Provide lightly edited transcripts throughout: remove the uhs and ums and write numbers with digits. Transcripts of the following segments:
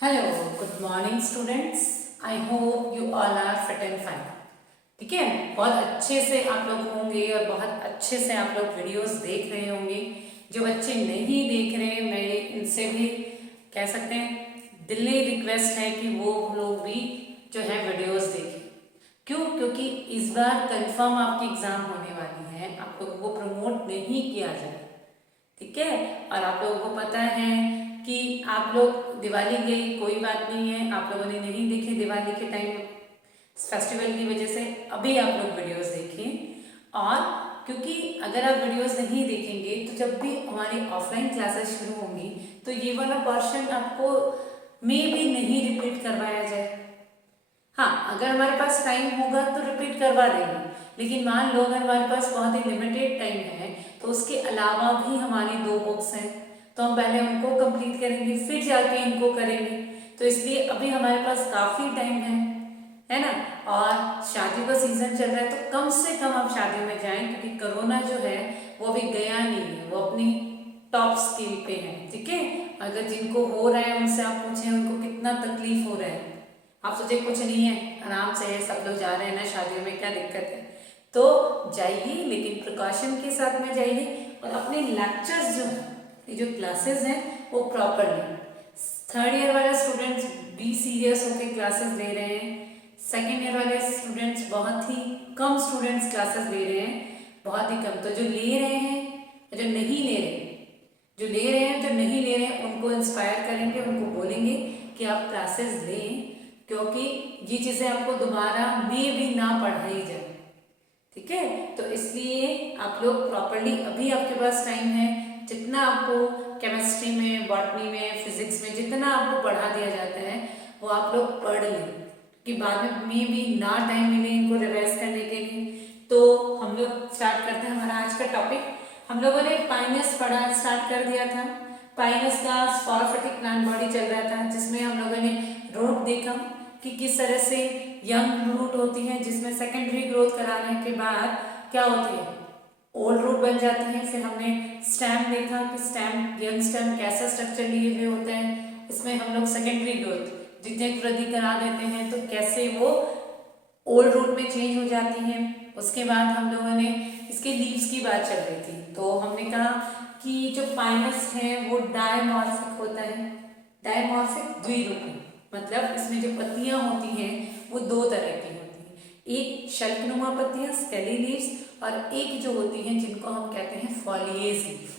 Hello, good morning students. I hope you all are fit and fine. ठीक है, बहुत अच्छे से आप लोग होंगे और बहुत अच्छे से आप लोग वीडियोस देख रहे होंगे। जो बच्चे नहीं देख रहे, मैं इनसे भी कह सकते हैं दिली रिक्वेस्ट है कि वो लोग भी जो है वीडियोस देखें। क्यों? क्योंकि इस बार कंफर्म आपकी एग्ज़ाम होने वाली है, आप लोगों को प्रमोट नहीं किया जाए। ठीक है, और आप लोगों को पता है कि आप लोग दिवाली गई, कोई बात नहीं है, आप लोगों ने नहीं देखे दिवाली के टाइम फेस्टिवल की वजह से अभी आप लोग वीडियोस देखें। और क्योंकि अगर आप वीडियोस नहीं देखेंगे तो जब भी हमारी ऑफलाइन क्लासेस शुरू होंगी तो ये वाला पोर्शन आपको मे भी नहीं रिपीट करवाया जाए। हाँ, अगर हमारे पास टाइम होगा तो रिपीट करवा देंगे, लेकिन मान लो अगर हमारे पास बहुत ही लिमिटेड टाइम है तो उसके अलावा भी हमारी 2 बुक्स हैं, तो हम पहले उनको कंप्लीट करेंगे फिर जाके इनको करेंगे। तो इसलिए अभी हमारे पास काफ़ी टाइम है ना। और शादी का सीज़न चल रहा है तो कम से कम आप शादी में जाएं, क्योंकि कोरोना जो है वो अभी गया नहीं है, वो अपनी टॉप स्केल पे है। ठीक है, अगर जिनको हो रहा है उनसे आप पूछें उनको कितना तकलीफ हो रहा है। आप सोचे कुछ नहीं है, आराम से है, सब लोग जा रहे हैं ना शादियों में, क्या दिक्कत है। तो जाइए, लेकिन प्रिकॉशन के साथ में जाइए और अपने लेक्चर्स जो हैं, ये जो क्लासेस हैं वो प्रॉपरली। थर्ड ईयर वाले स्टूडेंट्स भी सीरियस होकर क्लासेस ले रहे हैं। सेकेंड ईयर वाले स्टूडेंट्स बहुत ही कम स्टूडेंट्स क्लासेस ले रहे हैं, बहुत ही कम। तो जो ले रहे हैं, जो नहीं ले रहे, जो ले रहे हैं, जो नहीं ले रहे हैं, उनको इंस्पायर करेंगे, उनको बोलेंगे कि आप क्लासेस लें, क्योंकि ये चीज़ें आपको दोबारा में भी ना पढ़ाई जाए। ठीक है, तो इसलिए आप लोग प्रॉपरली, अभी आपके पास टाइम है, जितना आपको केमिस्ट्री में, बॉटनी में, फिजिक्स में जितना आपको पढ़ा दिया जाता है वो आप लोग पढ़ लें, कि बाद में भी ना टाइम मिले इनको रिवाइज करने के लिए। तो हम लोग स्टार्ट करते हैं हमारा आज का टॉपिक। हम लोगों ने पाइनस पढ़ा स्टार्ट कर दिया था। पाइनस का स्पोरोफिटिक प्लांट बॉडी चल रहा था, जिसमें हम लोगों ने रूट देखा कि किस तरह से यंग रूट होती है, जिसमें सेकेंडरी ग्रोथ कराने के बाद क्या होती है, ओल्ड रूट बन जाती है। फिर हमने स्टेम देखा कि स्टेम, यंग स्टेम कैसा स्ट्रक्चर लिए हुए होते हैं, इसमें हम लोग सेकेंडरी ग्रोथ जितने वृद्धि करा देते हैं तो कैसे वो ओल्ड रूट में चेंज हो जाती हैं। उसके बाद हम लोगों ने इसके लीव्स की बात चल रही थी, तो हमने कहा कि जो पाइनस है वो डायमॉर्फिक होता है। डायमॉर्फिक द्विरूपी, मतलब इसमें जो पत्तियां होती हैं वो 2 तरह की होती हैं। एक शल्कनुमा पत्तियां, स्केली लीव्स, और एक जो होती हैं जिनको हम कहते हैं फॉलिएज लीफ।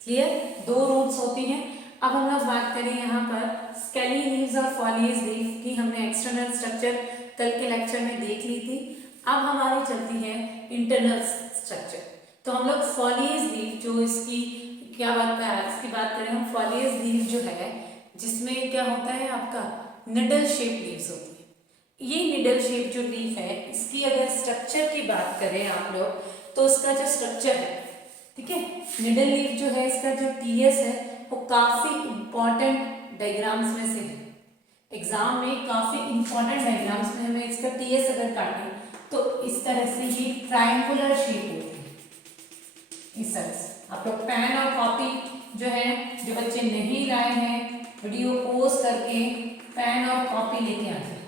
क्लियर, 2 रूट्स होती हैं। अब हम लोग बात करें यहाँ पर स्केली लीव्स और फॉलिएज लीफ की, हमने एक्सटर्नल स्ट्रक्चर कल के लेक्चर में देख ली थी। अब हमारी चलती है इंटरनल स्ट्रक्चर। तो हम लोग फॉलिएज लीफ, जो इसकी क्या बात है, इसकी बात करें हम, फॉलिएज लीफ जो है जिसमें क्या होता है आपका निडल शेप लीव्स होती है। ये निडल शेप जो लीफ है, इसकी अगर स्ट्रक्चर की बात करें आप लोग, तो उसका जो स्ट्रक्चर है, ठीक है, निडल लीफ जो है, इसका जो टीएस है वो काफी इंपॉर्टेंट डायग्राम्स में से है। एग्जाम में काफी इंपॉर्टेंट डायग्राम्स में हमें इसका टीएस अगर काटें तो इस तरह से ये ट्रायंगुलर शेप होती है। इस तरह से आप लोग पेन और कॉपी जो है, जो बच्चे नहीं लाए हैं, वीडियो पॉज करके पेन और कॉपी लेके आते हैं,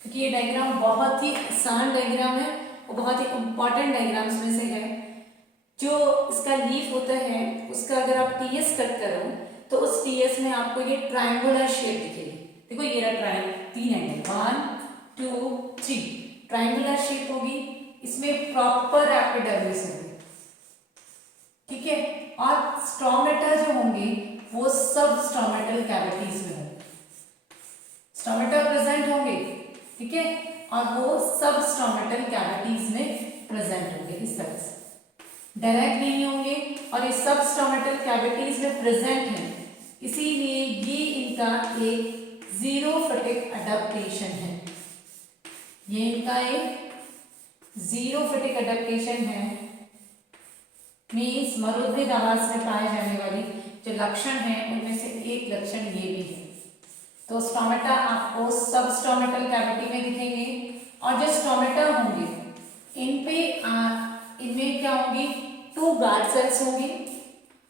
क्योंकि ये डायग्राम बहुत ही आसान डायग्राम है और बहुत ही इंपॉर्टेंट डायग्राम्स में से है। जो इसका लीफ होता है उसका अगर आप टीएस कट करो तो उस टीएस में आपको ये ट्रायंगुलर शेप दिखेगी। देखो ये रहा ट्रायंगल, 3 एंगल, 1 2 3 ट्रायंगुलर शेप होगी, इसमें प्रॉपर एपिडर्मिस होगी। ठीक है, और स्टोमेटा जो होंगे वो सब स्टोमेटल कैविटीज में होंगे, स्टोमेटा प्रेजेंट होंगे। ठीक है, और वो सब स्टोमेटल कैविटीज में प्रेजेंट होंगे इस तरह से, डायरेक्ट नहीं होंगे, और ये सब स्टोमेटल कैविटीज में प्रेजेंट हैं, इसीलिए ये इनका एक जीरोफिटिक अडेप्टेशन है। ये इनका एक जीरोफिटिक अडेप्टेशन है। मीन्स मरुद्भिद आवास में पाए जाने वाली जो लक्षण है उनमें से एक लक्षण ये भी है। तो स्टोमेटा आपको सब स्टोमेटल कैविटी में दिखेंगे, और जो स्टोमेटा होंगे इनमें क्या होंगी, 2 गार्ड सेल्स होंगी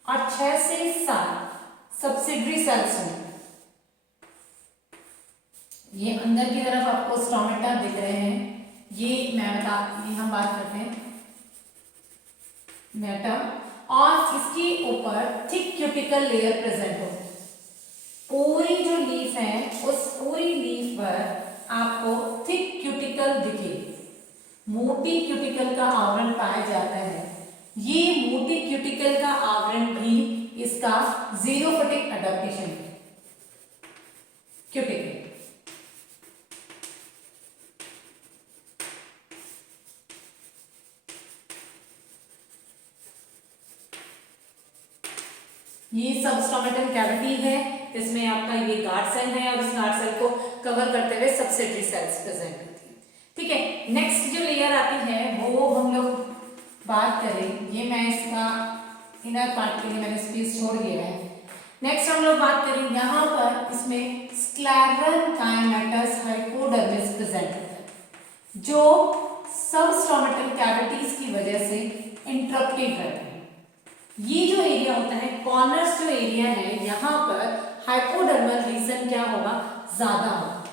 और 6 से 7 सब्सिडरी सेल्स होंगे। ये अंदर की तरफ आपको स्टोमेटा दिख रहे हैं, ये हम बात करते हैं मेटा, और इसके ऊपर थिक क्यूटिकल लेयर प्रेजेंट हो। पूरी जो लीफ है उस पूरी लीफ पर आपको थिक क्यूटिकल दिखे, मोटी क्यूटिकल का आवरण पाया जाता है। ये मोटी क्यूटिकल का आवरण भी इसका जीरोफिटिक अडेप्टेशन है। क्यूटिकल ये सबस्टोमेटल कैविटी है, इसमें आपका ये गार्ड सेल है और इस गार्ड सेल को कवर करते हुए सबसेटरी सेल्स प्रेजेंट होती है। ठीक है, नेक्स्ट जो लेयर आती है वो हम लोग बात करें, ये मैं इसका इनर पार्ट के लिए मैंने स्पेस छोड़ दिया है। नेक्स्ट हम लोग बात करें, यहाँ पर इसमें स्क्लेरल काइमेटस हाइपोडर्मिस प्रेजेंट होता है, जो सबस्टोमेटल कैविटीज की वजह से इंटरप्टेड रहता है। ये जो एरिया होता है, कॉर्नर्स जो एरिया है, यहाँ पर हाइपोडर्मल रीजन क्या होगा, ज्यादा होगा।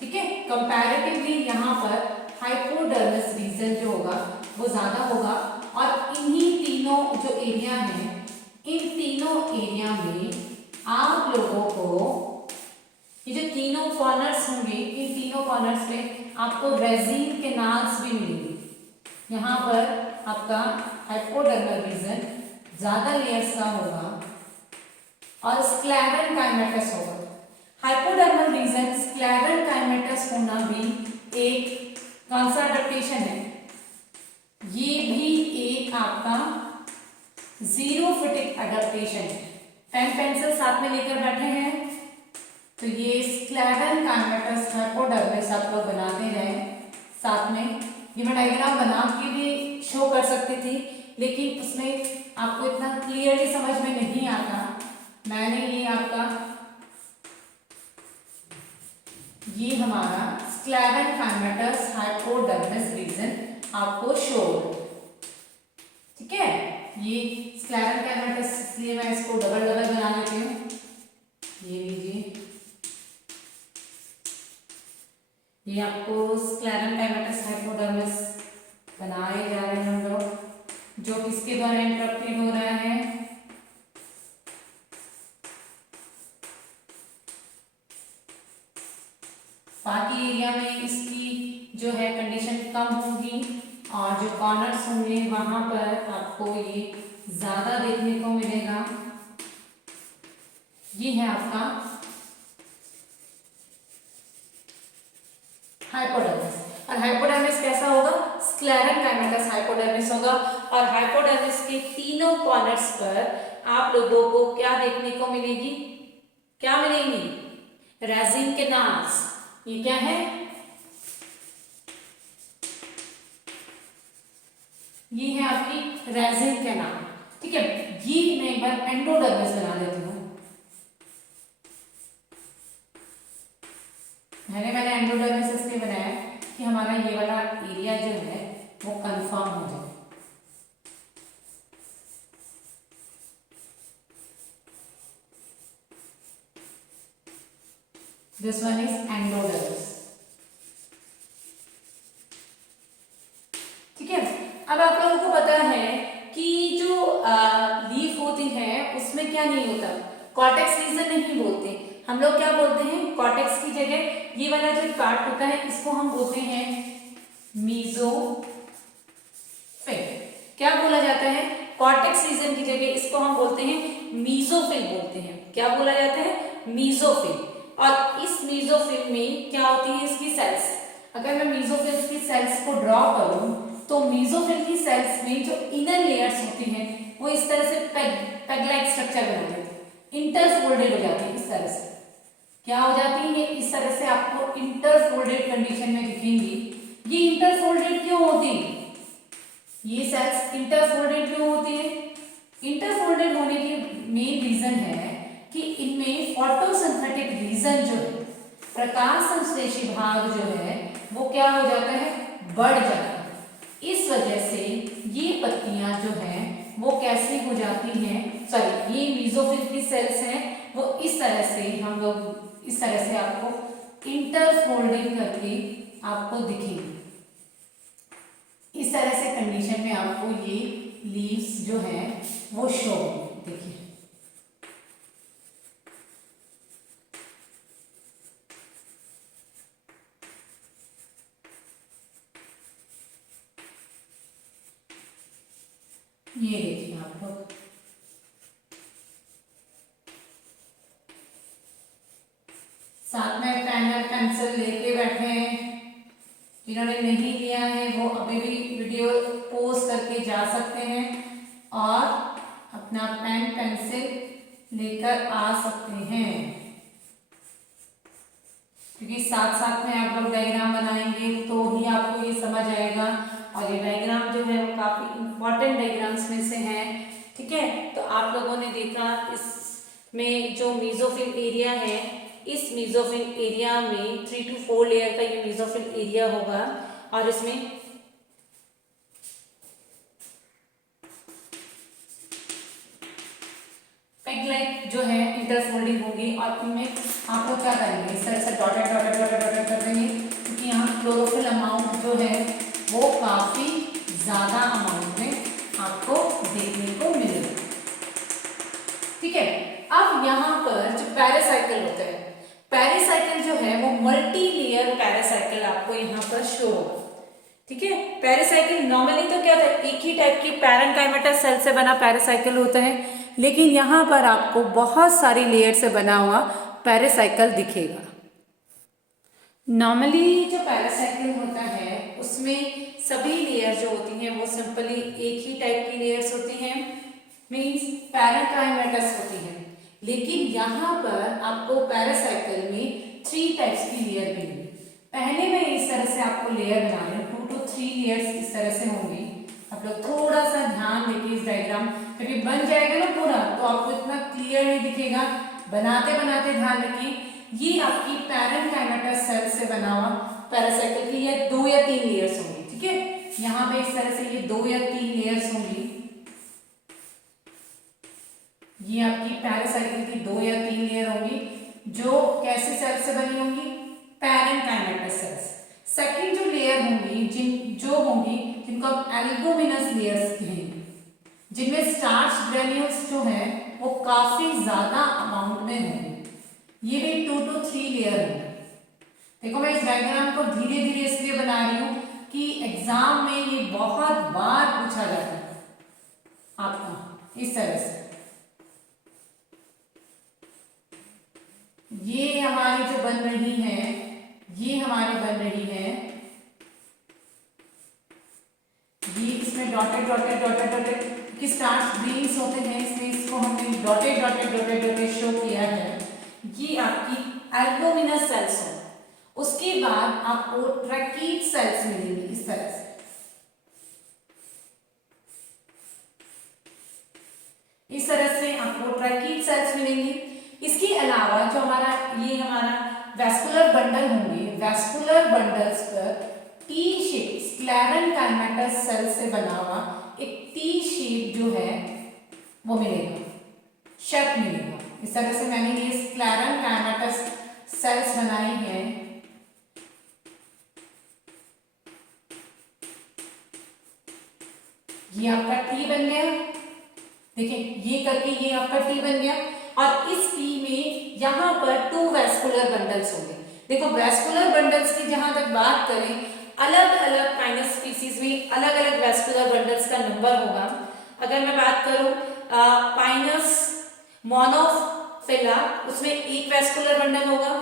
ठीक है, कंपैरेटिवली यहाँ पर हाइपोडर्मस रीजन जो होगा वो ज्यादा होगा। और इन्हीं तीनों जो एरिया है, इन तीनों एरिया में आप लोगों को ये जो तीनों कॉर्नर्स होंगे, इन तीनों कॉर्नर्स पे आपको रेजिन कैनाल्स भी मिलेंगे। यहाँ पर आपका हाइपोडर्मल रीजन ज्यादा लेयर्स का होगा और स्क्लेरल काइमेटस होगा। हाइपोडर्मल रीजन स्क्लेरल काइमेटस होना भी एक कौन सा अडेप्टेशन है, ये भी एक आपका जीरोफिटिक अडेप्टेशन है। पेन पेंसिल साथ में लेकर बैठे हैं तो ये स्क्लेरल काइमेटस हाइपोडर्मिस आप लोग बनाते रहे साथ में। ये मैं डायग्राम बना के भी शो कर सकती थी, लेकिन उसमें आपको इतना क्लियरली समझ में नहीं आता। मैंने ये आपका ये हमारा स्क्लेरल काइमेटस हाइपोडर्मिस रीजन आपको शो, ठीक है। ये स्क्लेरल काइमेटस, इसलिए मैं इसको डबल डबल बना लेती हूँ। ये लीजिए, ये आपको स्क्लेरल काइमेटस हाइपोडर्मिस बनाए जा रहे हैं हम लोग, जो किसके द्वारा इंटरप्टेड हो रहा है, बाकी एरिया में इसकी जो है कंडीशन कम होगी और जो कॉर्नर्स होंगे वहां पर आपको ये ज्यादा देखने को मिलेगा। ये है आपका हाइपोडर्मिस, और हाइपोडर्मिस कैसा होगा, स्क्लेरल काइमेटस हाइपोडर्मिस होगा। और हाइपोडर्मिस के तीनों कॉर्नर्स पर आप लोगों को क्या देखने को मिलेगी, क्या मिलेंगी, रेजिन कैनाल्स। ये क्या है, ये है आपकी रेजिन कैनाल। ठीक है, ये मैं एक बार एंडोडर्मिस बना देती हूँ। मैंने एंडोडर्मिस इसलिए बनाया कि हमारा ये वाला एरिया जो है वो कंफर्म हो जाए। This one is endodermis. ठीक है, अब आप लोगों को पता है कि जो लीफ होती है उसमें क्या नहीं होता, कॉर्टेक्स रीजन नहीं बोलते, हम लोग क्या बोलते हैं, कॉर्टेक्स की जगह ये वाला जो पार्ट होता है इसको हम बोलते हैं मीजोफिल। क्या बोला जाता है, कॉर्टेक्स रीजन की जगह इसको हम बोलते हैं मीजोफिल बोलते हैं। क्या बोला जाता है, मीजोफिल। और इस मीजोफिल में क्या होती है इसकी सेल्स, अगर मैं मीजोफिल की सेल्स को ड्रॉ करूं तो मीजोफिल की सेल्स में जो इनर लेयर्स होती हैं वो इस तरह से पेग लाइक स्ट्रक्चर बना देती है, इंटरफोल्डेड हो जाती है। इस तरह से क्या हो जाती है, ये इस तरह से आपको इंटरफोल्डेड कंडीशन में दिखेंगी। ये इंटरफोल्डेड क्यों होती है, ये सेल्स इंटरफोल्डेड क्यों होती है, इंटरफोल्डेड होने की मेन रीजन है कि इनमें फोटोसिंथेटिक रीजन जो है, प्रकाश संश्लेषी भाग जो है वो क्या हो जाता है, बढ़ जाता है। इस वजह से ये पत्तियां जो हैं वो कैसी हो जाती हैं, सॉरी ये मीजोफिल की सेल्स हैं, वो इस तरह से हम लोग इस तरह से आपको इंटरफोल्डिंग करके आपको दिखेगी। इस तरह से कंडीशन में आपको ये लीव्स जो है वो शो होंगे। देखिए ये देखिए आप लोग, साथ में पेन और पेंसिल लेके बैठे हैं। जिन्होंने नहीं लिया है वो अभी भी वीडियो पॉज करके जा सकते हैं और अपना पेन पेंसिल लेकर आ सकते हैं, क्योंकि साथ साथ में आप लोग डायग्राम बनाएंगे तो ही आपको ये समझ आएगा। और ये डायग्राम जो है वो काफ़ी इंपॉर्टेंट डायग्राम्स में से है। ठीक है, तो आप लोगों ने देखा इसमें जो मीजोफिल एरिया है, इस मीजोफिल एरिया में 3 to 4 लेयर का ये मीजोफिल एरिया होगा और इसमें पेग लाइक जो है इंटरफोल्डिंग होगी और इनमें आप लोग क्या करेंगे, इस तरह से डॉटेड डॉटेड डॉटेड डॉटेड कर देंगे, क्योंकि यहाँ क्लोरोफिल अमाउंट जो है वो काफ़ी ज़्यादा अमाउंट में आपको देखने को मिलेगा। ठीक है, अब यहाँ पर जो पेरिसाइकिल होता है, पेरिसाइकिल जो है वो मल्टी लेयर पेरिसाइकिल आपको यहाँ पर शो होगा। ठीक है, पेरिसाइकिल नॉर्मली तो क्या था, एक ही टाइप की पैरेंकाइमेटा सेल से बना पेरिसाइकिल होता है, लेकिन यहाँ पर आपको बहुत सारी लेयर से बना हुआ पेरिसाइकिल दिखेगा। नॉर्मली जो पेरिसाइकिल होता है उसमें सभी लेयर जो होती हैं वो सिंपली एक ही टाइप की लेयर्स होती हैं, मीन्स पैरेंकाइमेटस होती हैं। लेकिन यहाँ पर आपको पेरिसाइकिल में 3 टाइप्स की लेयर मिलेगी। पहले मैं इस तरह से आपको लेयर बना रही हूँ, 2 to 3 लेयर्स इस तरह से होंगी। आप लोग थोड़ा सा ध्यान देखिए इस डायग्राम, क्योंकि बन जाएगा ना पूरा तो आपको इतना क्लियर नहीं दिखेगा। बनाते बनाते ध्यान रखिए, ये आपकी पैरेंकाइमेटस सेल से बना हुआ पेरिसाइकिल की ये 2 या 3 लेयर्स होंगी। ठीक है, यहाँ पे इस तरह से ये 2 या 3 लेयर्स होंगी। ये आपकी पेरिसाइकिल की 2 या 3 लेयर होंगी जो कैसे सेल से बनी होंगी, पैरेंकाइमेटस सेल्स। सेकंड जो लेयर होंगी जिनको आप एल्बुमिनस लेयर्स कहेंगे, जिनमें स्टार्च ग्रेन्यूल्स जो है वो काफी ज्यादा अमाउंट में होंगे। ये भी 2 to 3 लेयर होंगे। देखो मैं इस डायग्राम को धीरे धीरे इसलिए बना रही हूं कि एग्जाम में ये बहुत बार पूछा जाता है आपको इस तरह से। ये हमारी जो बन रही है, ये हमारी बन रही है, ये इसमें डॉटेड डॉटेड डॉटेड डॉटेड कि स्टार्च ग्रीन्स होते हैं, इसलिए इसको हमने dotted dotted dotted dotted show किया है। ये आपकी एल्बुमिनस सेल्स है। उसके बाद आपको ट्रैकीड सेल्स मिलेंगी इस तरह से। इस तरह से आपको ट्रैकीड सेल्स मिलेंगी। इसके अलावा जो हमारा वैस्कुलर बंडल होंगे, वैस्कुलर बंडल्स पर टी शेप स्क्लेरेनकाइमेटस सेल से बना हुआ एक टी शेप जो है वो मिलेगा, शेप मिलेगा। इस तरह से मैंने ये स्क्लेरेनकाइमेटस सेल्स बनाई हैं। ये आपका टी बन गया, देखिए ये करके ये आपका टी बन गया। और इस टी में यहाँ पर 2 वैस्कुलर बंडल्स होंगे। देखो वैस्कुलर बंडल्स की जहां तक बात करें, अलग अलग काइनस स्पीसीज में अलग अलग वैस्कुलर बंडल्स का नंबर होगा। अगर मैं बात करूं पाइनस मोनोफिला, उसमें 1 वैस्कुलर बंडल होगा।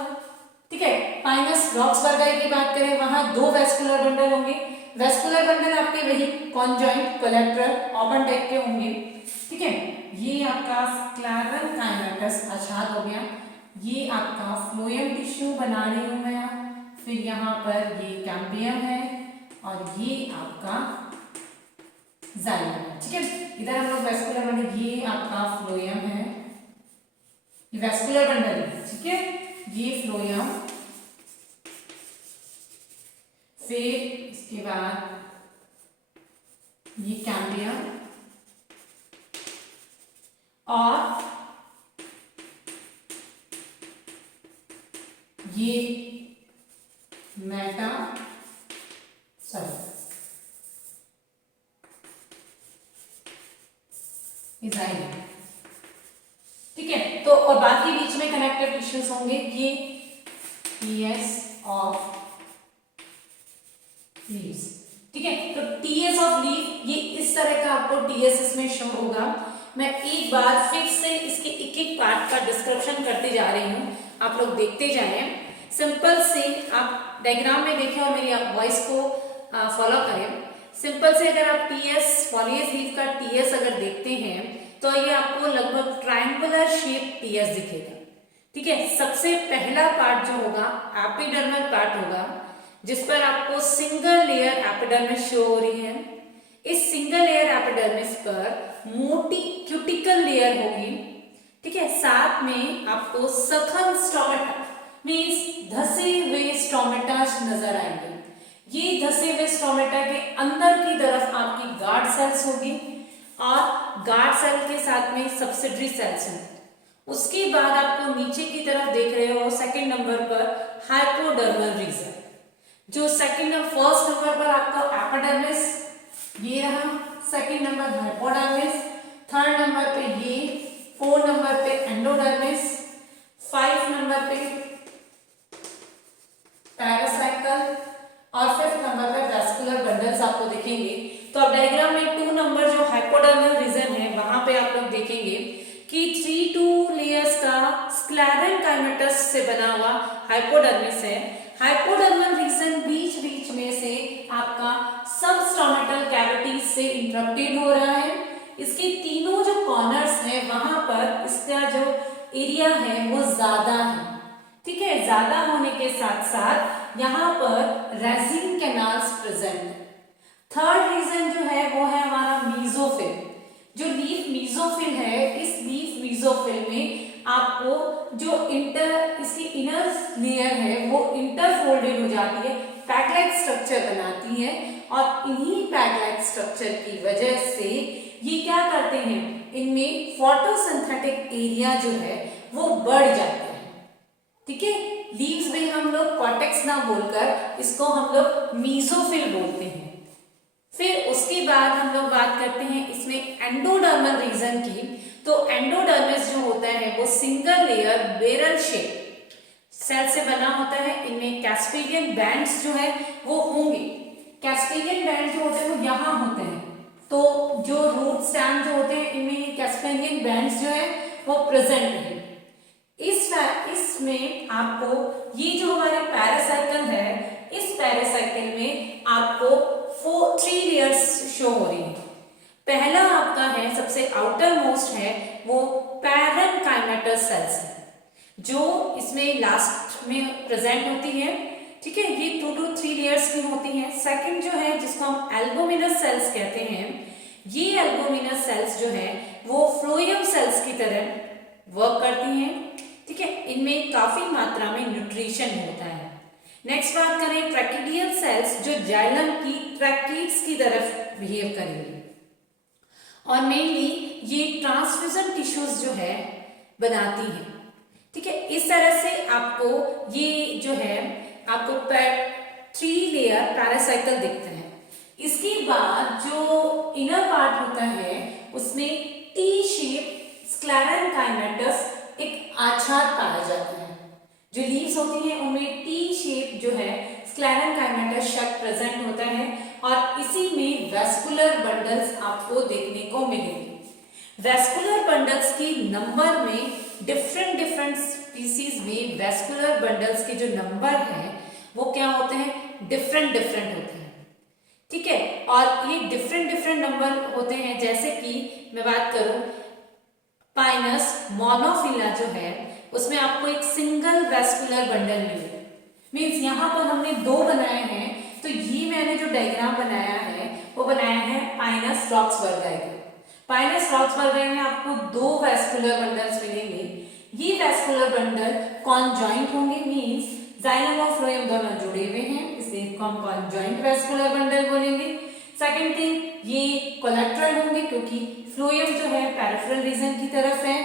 ठीक है, पाइनस रॉक्सबर्गाई की बात करें वहां 2 वैस्कुलर बंडल होंगे। वैस्कुलर बंडल आपके वही कॉन्जॉइंट, कोलैटरल, ओपन टाइप के होंगे। ठीक है, ये आपका स्क्लेरेनकाइमेटस आच्छाद हो गया। ये आपका फ्लोएम टिश्यू बना रही हूं मैं यहाँ। फिर यहाँ पर ये कैम्बियम है और ये आपका जाइलम है। ठीक है, इधर हम लोग वैस्कुलर बंडल, ये आपका फ्लोएम है, ये वैस्कुलर बंडल है। ठीक है, ये फ्लोएम, फिर इसके बाद ये कैम्बियम और ये इजाइलम। ठीक है, तो और बाकी बीच में कनेक्टिव टिश्यूज होंगे ये टीएस ऑफ लीव्स। ठीक है, तो टीएस ऑफ लीफ ये इस तरह का आपको टीएस इसमें शो होगा। मैं एक बार फिर से इसके एक एक पार्ट का डिस्क्रिप्शन करते जा रही हूँ, आप लोग देखते जाएं। सिंपल से आप डायग्राम में देखें और मेरी वॉइस को फॉलो करें। सिंपल से अगर आप टीएस फॉलिएज लीफ का टीएस अगर देखते हैं तो ये आपको लगभग ट्रायंगुलर शेप टीएस दिखेगा। ठीक है, सबसे पहला पार्ट जो होगा एपिडर्मल पार्ट होगा, जिस पर आपको सिंगल लेयर एपिडर्मिस शो हो रही है। इस सिंगल लेयर एपिडर्मिस पर मोटी क्यूटिकल लेयर होगी। ठीक है, साथ में आपको सखल स्टोमेटा मीन्स धसे हुए स्टोमेटा नजर आएंगे। ये धसे हुए स्टोमेटा के अंदर की तरफ आपकी गार्ड सेल्स होगी और गार्ड सेल के साथ में सब्सिडरी सेल्स हैं। उसके बाद आपको नीचे की तरफ देख रहे हो सेकंड नंबर पर हाइपोडर्मल रीजन। जो फर्स्ट नंबर पर आपका एपिडर्मिस ये रहा, second number hypodermis, third number पे ये, फोर्थ नंबर पे एंडोडर्मिस, 5 नंबर पे पैरासाइकल और 5th नंबर पे वैस्कुलर बंडल्स आपको दिखेंगे। तो अब डायग्राम में 2 नंबर जो हाइपोडर्मल रीजन है वहां पे आप लोग देखेंगे कि 3 लेयर्स का स्क्लेरेंकाइमेटस से बना हुआ हाइपोडर्मिस है। हाइपोडर्मल रीजन बीच बीच में से आपका सबस्टोमेटल कैविटी से इंटरप्टेड हो रहा है। इसके तीनों जो कॉर्नर्स हैं वहां पर इसका जो एरिया है वो ज्यादा है। ठीक है, ज्यादा होने के साथ साथ यहाँ पर रेजिन कैनाल्स प्रेजेंट है। थर्ड रीजन जो है वो है हमारा मीजोफिल। जो लीफ मीजोफिल है, इस लीफ मीजोफिल में आपको जो इसकी इनर लेयर है वो इंटरफोल्डेड हो जाती है, पैक लाइक स्ट्रक्चर बनाती है और इन्हीं पैक लाइक स्ट्रक्चर की वजह से ये क्या करते हैं, इनमें फोटोसिंथेटिक एरिया जो है वो बढ़ जाता है। ठीक है, लीव्स में हम लोग कॉर्टेक्स ना बोलकर इसको हम लोग मीजोफिल बोलते हैं। फिर उसके बाद हम लोग बात करते हैं इसमें एंडोडर्मल रीजन की। तो एंडोडर्मिस जो होता है वो single layer barrel shape cell से बना होता है। इनमें कैस्पेडियन बैंड्स जो है वो होंगे। कैस्पेडियन बैंड जो होते हैं वो यहाँ होते हैं, तो जो रूट स्टैम जो होते हैं इनमें कैस्पेडियन बैंड्स जो है वो प्रेजेंट है। इसमें आपको ये जो हमारे पैरासाइकल है, इस पैरासाइकल में आपको 3 लेयर्स शो हो रही है। पहला आपका है सबसे आउटर मोस्ट है वो पैरेन्काइमेटस सेल्स है, जो इसमें लास्ट में प्रेजेंट होती है। ठीक है, ये 2 to 3 लेयर्स की होती हैं। सेकंड जो है जिसको हम एल्बुमिनस सेल्स कहते हैं, ये एल्बुमिनस सेल्स जो है वो फ्लोएम सेल्स की तरह वर्क करती हैं। ठीक है, इनमें काफी मात्रा में न्यूट्रिशन होता है। नेक्स्ट बात करें ट्रैकिडियल सेल्स, जो जाइलम की ट्रैकिड्स की तरफ बिहेव करेंगे और मेनली ये ट्रांसफ्यूजन टिश्यूज जो है बनाती हैं। ठीक है, इस तरह से आपको ये जो है आपको 3 लेयर पैरासाइकल दिखते हैं। इसके बाद जो इनर पार्ट होता है उसमें टी शेप स्क्लेरेन्काइमेटस एक आच्छाद पाया जाता है। जो लीव्स होती हैं उनमें टी शेप जो है स्क्लेरेन्काइमेटस शक प्रेजेंट होता है और इसी में वैस्कुलर बंडल्स आपको देखने को मिलेंगे। वैस्कुलर बंडल्स की नंबर में डिफरेंट स्पीसीज में वैस्कुलर बंडल्स के जो नंबर हैं वो क्या होते हैं, डिफरेंट होते हैं। ठीक है, और ये डिफरेंट नंबर होते हैं। जैसे कि मैं बात करूं पाइनस मोनोफिला जो है उसमें आपको एक सिंगल वैस्कुलर बंडल मिलेगा। मीन्स यहाँ पर हमने 2 बनाए हैं, तो ये मैंने जो डायग्राम बनाया है वो बनाया है पाइनस रॉक्सबर्गी का। पाइनस रॉक्सबर्गी में आपको 2 वैस्कुलर बंडल्स मिलेंगे। ये वैस्कुलर बंडल कॉन्जॉइंट होंगे, मीन्स जाइलम और फ्लोएम दोनों जुड़े हुए हैं, इसलिए इनको हम कॉन्जॉइंट वैस्कुलर बंडल बोलेंगे। सेकंड थिंग, ये कोलेट्रल होंगे क्योंकि फ्लोएम जो है पेरिफेरल रीजन की तरफ है।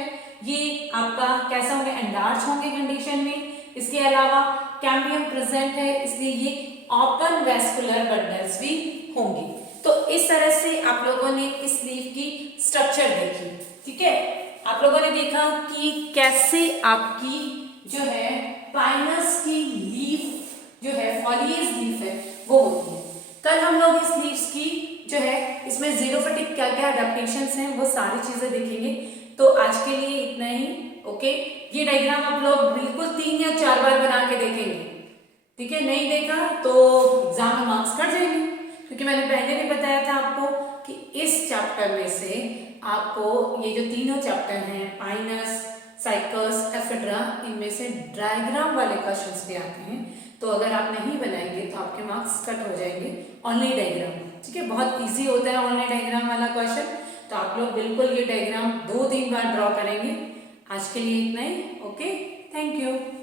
ये आपका कैसा होंगे, एंडार्च होंगे कंडीशन में। इसके अलावा कैम्बियम प्रेजेंट है, इसलिए ये ओपन वेस्कुलर बंडल्स भी होंगी। तो इस तरह से आप लोगों ने इस लीफ की स्ट्रक्चर देखी, ठीक है। आप लोगों ने देखा कि कैसे आपकी जो है पाइनस की लीफ जो है, फॉलिएज लीफ है, वो होती है। कल हम लोग इस लीव्स की जो है इसमें जीरोफिटिक क्या क्या अडेप्टेशंस हैं वो सारी चीजें देखेंगे। तो आज के लिए इतना ही, ओके। ये डायग्राम आप लोग बिल्कुल 3 या 4 बार बना के देखेंगे, ठीक है। नहीं देखा तो एग्जाम में मार्क्स कट जाएंगे, क्योंकि मैंने पहले भी बताया था आपको कि इस चैप्टर में से आपको ये जो तीनों चैप्टर हैं, पाइनस, साइकस, एफेड्रा, इनमें से डायग्राम वाले क्वेश्चंस भी आते हैं। तो अगर आप नहीं बनाएंगे तो आपके मार्क्स कट हो जाएंगे ओनली डायग्राम, ठीक है। बहुत इजी होता है ओनली डायग्राम वाला क्वेश्चन। तो आप लोग बिल्कुल ये डायग्राम 2-3 बार ड्रॉ करेंगे। आज के लिए इतना ही, ओके। Thank you.